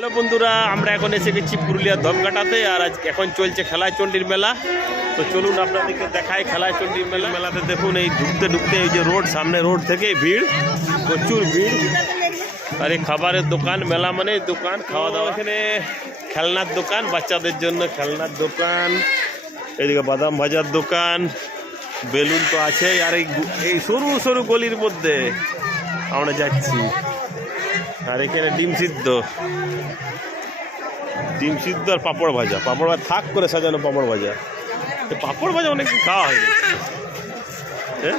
Hello বন্ধুরা, আমরা এখন এসে গেছি পুরুলিয়ার ধমঘাটাতে। আর আজ এখন চলছে খেলাচণ্ডীর মেলা। তো চলুন আপনাদেরকে দেখাই খেলাচণ্ডীর মেলাতে। দেখুন এই ঢুকতে ঢুকতে এই যে রোড, সামনে রোড থেকে ভিড়, প্রচুর ভিড়। আর এই খাবারের দোকান, মেলা মানে দোকান খাওয়া দাওয়া। এখানে খেলনার দোকান, বাচ্চাদের জন্য খেলনার দোকান, এদিকে বাদাম ভাজার দোকান, বেলুন তো আছে। আর এই সরু সরু গলির মধ্যে আমরা যাচ্ছি। আর এখানে ডিম সিদ্ধ আর পাঁপড় ভাজা থাক করে সাজানো পাঁপড় ভাজা। পাঁপড় ভাজা অনেক খাওয়া হয়নি, হ্যাঁ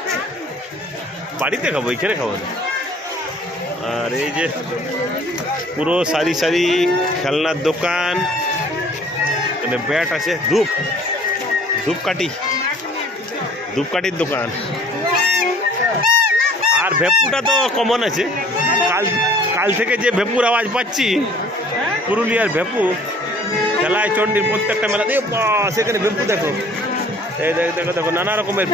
বাড়িতে খাবো, এখানে খাবো না। আর এই যে পুরো সারি সারি খেলনার দোকান, এখানে ব্যাট আছে, ধূপকাঠির দোকান। আর ভেপুটা তো কমন আছে। কাল থেকে যে ভেপুর আওয়াজ পাচ্ছি, পুরুলিয়ার ভেপু খেলাচণ্ডীর প্রত্যেকটা মেলা দিয়ে সেখানে ভেপু দেখো, এই দেখো দেখো নানা রকমের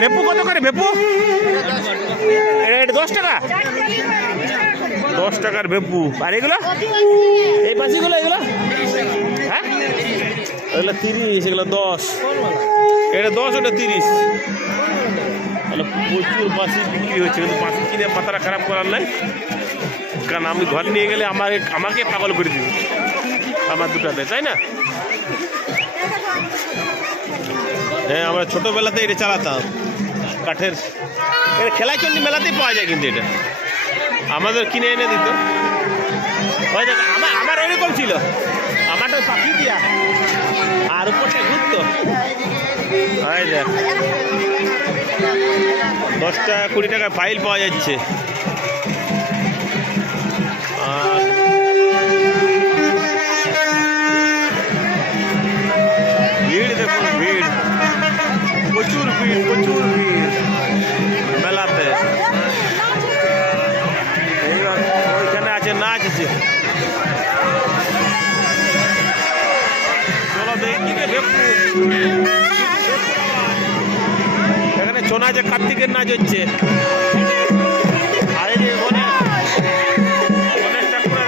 ভেপু। কত করে ভেপু? 10 টাকা, 10 টাকার ভেপু। আর এগুলো এই বাসিগুলো, এগুলো হ্যাঁ এগুলো 30, এগুলো 10, এটা 10, ওটা 30। তাহলে প্রচুর বাসি বিক্রি হচ্ছে, কিন্তু বাসি কিনে মাথাটা খারাপ করার নাই, কারণ আমি ঘর নিয়ে গেলে আমাকে পাগল করে দিবে আমার দুটাতে, তাই না? হ্যাঁ, আমরা ছোটোবেলাতে এটা চালাতাম কাঠের। এটা খেলাচণ্ডী মেলাতেই পাওয়া যায়, কিন্তু এটা আমাদের কিনে এনে দিত। আমার ওইরকম ছিল, আমারটা পাখি দিয়া আর উপরটা ঘুরতো। হয় দেখ 10 টাকা 20 টাকা ফাইল পাওয়া যাচ্ছে। আর ভিড় দেখুন, ভিড় প্রচুর ভিড় মেলাতে। এইবার ওইখানে আছে, নাচ আছে। চলো দেখি এখানে শোনা যে কার্তিকের নাচ হচ্ছে। আর এই যে গণেশ ঠাকুরের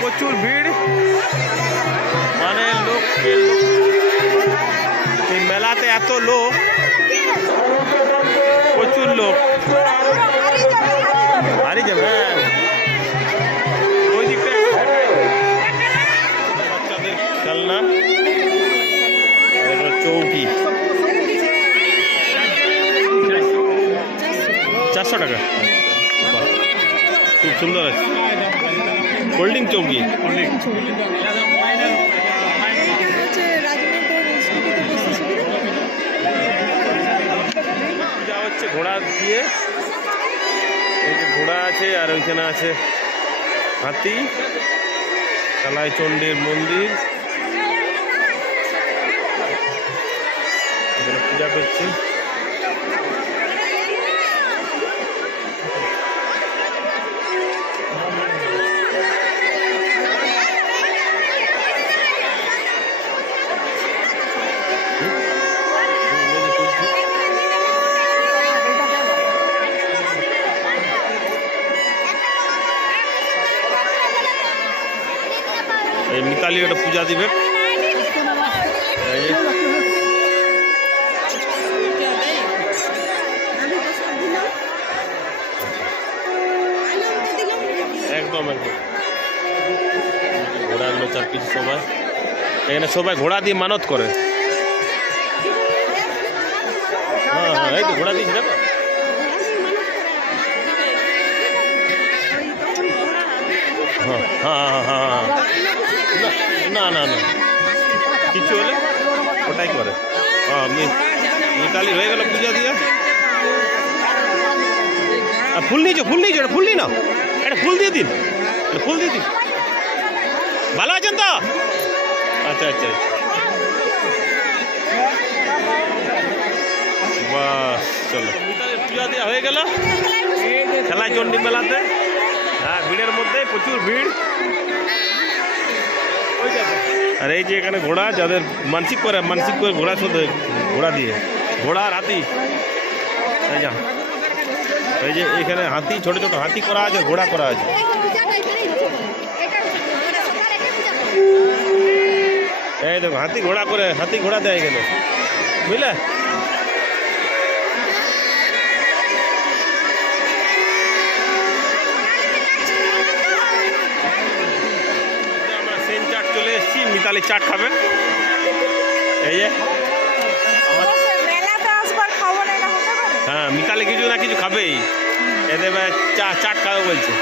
প্রচুর ভিড়, মানে এই মেলাতে এত লোক, প্রচুর লোক। হারিয়ে যাবে। ওই দিকটা বাচ্চাদের খেলনা, চৌকি 400 টাকা, খুব সুন্দর আছে। ফোল্ডিং চৌকি, যা হচ্ছে ঘোড়া দিয়ে, এই যে ঘোড়া আছে, আর ওইখানে আছে হাতি। খেলাচণ্ডীর মন্দির, এখানে পূজা করছে। মিতালি ওটা পূজা দিবে। একদম ঘোড়া গুলো 4 পিস সবাই, এখানে সবাই ঘোড়া দিয়ে মানত করে। হ্যাঁ হ্যাঁ, এই তো ঘোড়া দিয়েছি দেখো। হ্যাঁ হ্যাঁ হ্যাঁ, না না না, কিছু হলে ওটাই করে। হ্যাঁ, মিতালি হয়ে গেল পূজা দিয়ে। ফুল নিয়েছো, এটা ফুল নিই না, এটা ফুল দিয়ে দিন, ভালো আছেন তো? আচ্ছা আচ্ছা। বাস চলো মিতালের পূজা দেওয়া হয়ে গেল খেলায় চণ্ডী মেলাতে। হ্যাঁ ভিড়ের মধ্যে প্রচুর ভিড়। আর এই যে এখানে ঘোড়া যাদের মানসিক করে ঘোড়া শুধু ঘোড়া দিয়ে ঘোড়া আর হাতি। এই যে এখানে হাতি ছোট ছোট হাতি করা আছে ঘোড়া করা আছে। এই দেখো হাতি ঘোড়া দেয় এখানে বুঝলে। আমরা সেন চাট চলে এসেছি, মিতালি চাট খাবে। এই যে হ্যাঁ মিতালি কিছু না কিছু খাবেই, এদের চাট খাবে বলছে।